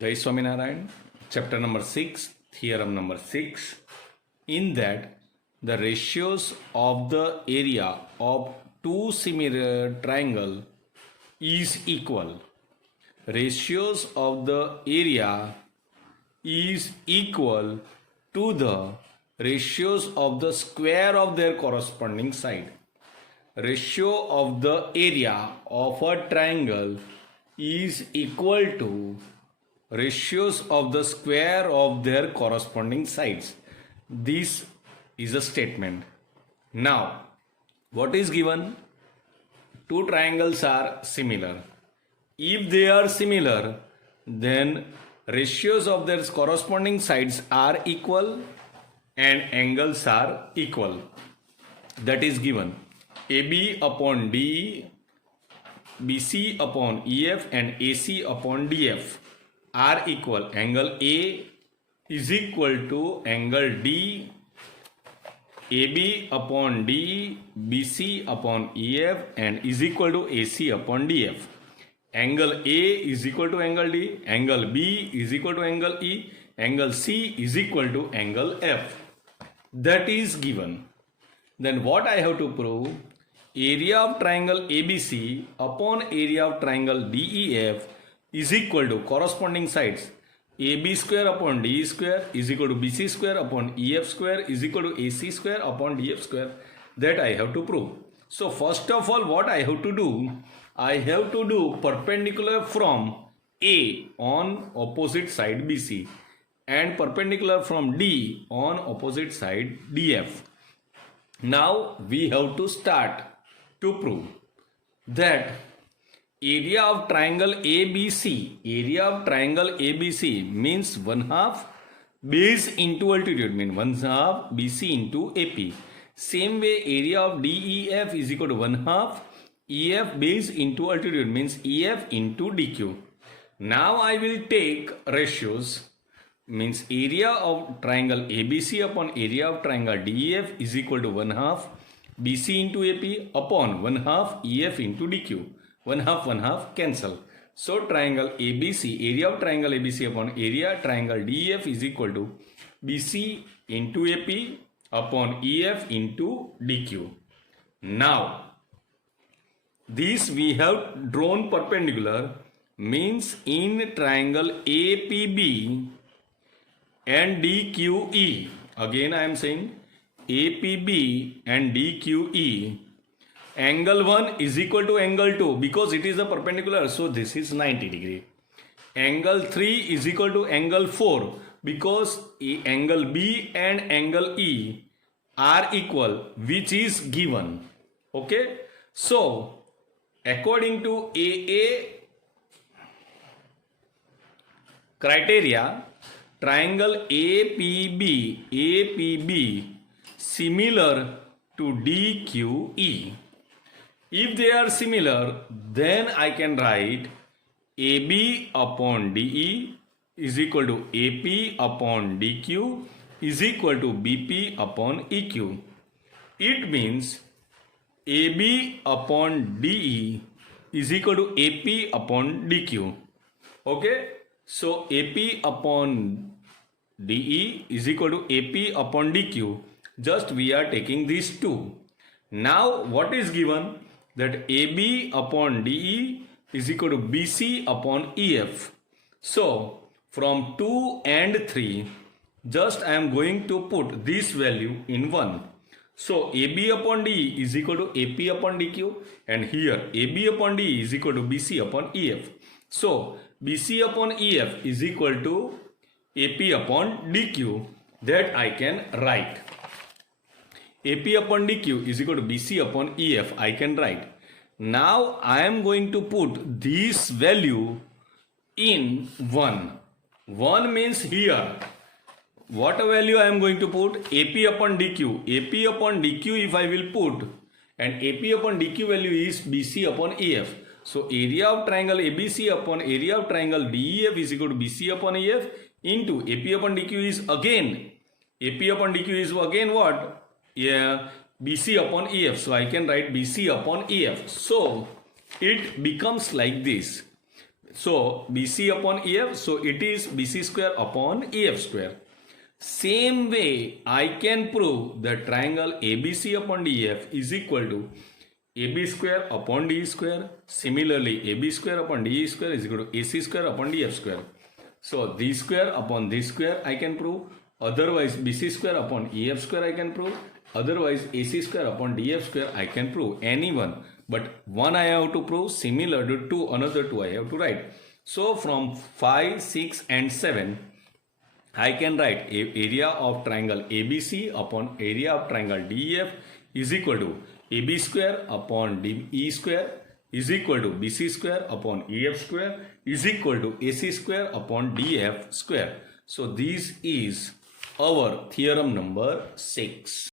Jai Swaminarayan, chapter number 6, theorem number 6. In that, the ratios of the area of two similar triangle is equal. Ratios of the area is equal to the ratios of the square of their corresponding side. Ratio of the area of a triangle is equal to ratios of the square of their corresponding sides. This is a statement. Now, what is given? Two triangles are similar. If they are similar, then ratios of their corresponding sides are equal and angles are equal. That is given. AB upon DE, BC upon EF and AC upon DF are equal. Angle A is equal to angle D, AB upon DE, BC upon EF and is equal to AC upon DF. Angle A is equal to angle D, angle B is equal to angle E, angle C is equal to angle F. That is given. Then what I have to prove? Area of triangle ABC upon area of triangle DEF is equal to corresponding sides AB square upon DE square is equal to BC square upon EF square is equal to AC square upon DF square. That I have to prove. So first of all, what I have to do? I have to do perpendicular from A on opposite side BC and perpendicular from D on opposite side DF. Now we have to start to prove that area of triangle ABC, means 1/2 base into altitude, means 1/2 BC into AP. Same way, area of DEF is equal to 1/2 EF base into altitude, means EF into DQ. Now I will take ratios, means area of triangle ABC upon area of triangle DEF is equal to 1/2 BC into AP upon 1/2 EF into DQ. 1/2 cancel. So triangle ABC, area of triangle ABC upon area triangle DEF is equal to BC into AP upon EF into DQ. Now, this we have drawn perpendicular, means in triangle APB and DQE. Again I am saying APB and DQE. Angle 1 is equal to angle 2 because it is a perpendicular, so this is 90 degree. Angle 3 is equal to angle 4 because angle B and angle E are equal, which is given. Okay, so according to AA criteria, triangle APB similar to DQE. If they are similar, then I can write AB upon DE is equal to AP upon DQ is equal to BP upon EQ. It means AB upon DE is equal to AP upon DQ. Okay, so AP upon DE is equal to AP upon DQ. Just we are taking these two. Now what is given? That AB upon DE is equal to BC upon EF. So from 2 and 3, just I am going to put this value in 1. So AB upon DE is equal to AP upon DQ, and here AB upon DE is equal to BC upon EF. So BC upon EF is equal to AP upon DQ. That I can write. AP upon DQ is equal to BC upon EF. I can write. Now I am going to put this value in 1. 1 means here. What value I am going to put? AP upon DQ. AP upon DQ if I will put, and AP upon DQ value is BC upon EF. So area of triangle ABC upon area of triangle DEF is equal to BC upon EF into AP upon DQ is again. AP upon DQ is again what? Yeah, BC upon EF. So I can write BC upon EF. So it becomes like this. So BC upon EF, so it is BC square upon EF square. Same way, I can prove the triangle ABC upon DEF is equal to AB square upon DE square. Similarly, AB square upon DE square is equal to AC square upon DF square. So this square upon this square I can prove. Otherwise, BC square upon EF square I can prove. Otherwise, AC square upon DF square I can prove. Any one. But one I have to prove, similar to two, another two I have to write. So from 5, 6 and 7, I can write area of triangle ABC upon area of triangle DEF is equal to AB square upon DE square is equal to BC square upon EF square is equal to AC square upon DF square. So this is our theorem number 6.